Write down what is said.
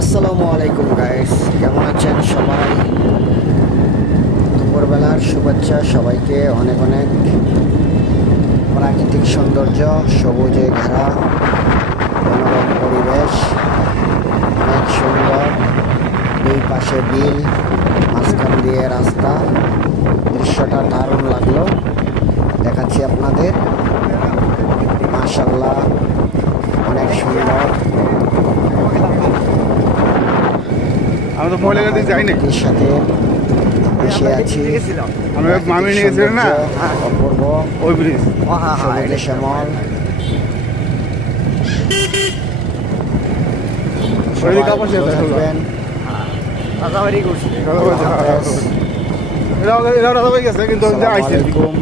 আসসালামু আলাইকুম গাইস কেমন আছেন সবাই? দুপুরবেলার শুভেচ্ছা সবাইকে অনেক অনেক। প্রাকৃতিক সৌন্দর্য, সবুজে ঘেরা, মনোরম পরিবেশ, অনেক সুন্দর। দুই পাশে বিল, মাঝখান দিয়ে রাস্তা। দৃশ্যটা দারুণ লাগল। দেখাচ্ছি আপনাদের। মাশাল্লাহ অনেক সুন্দর আমি তো মহিলা গাড়ি যাই না সাথে মিশে আছি। আমি ওই মামি নিয়ে গেছিলেন না? অপূর্ব। ওই ব্রিজ। সবুজে শ্যামল। ভালো যেতে হলো। থাকবেন। হয়ে গেছে কিন্তু আসসালামু আইসে আলাইকুম।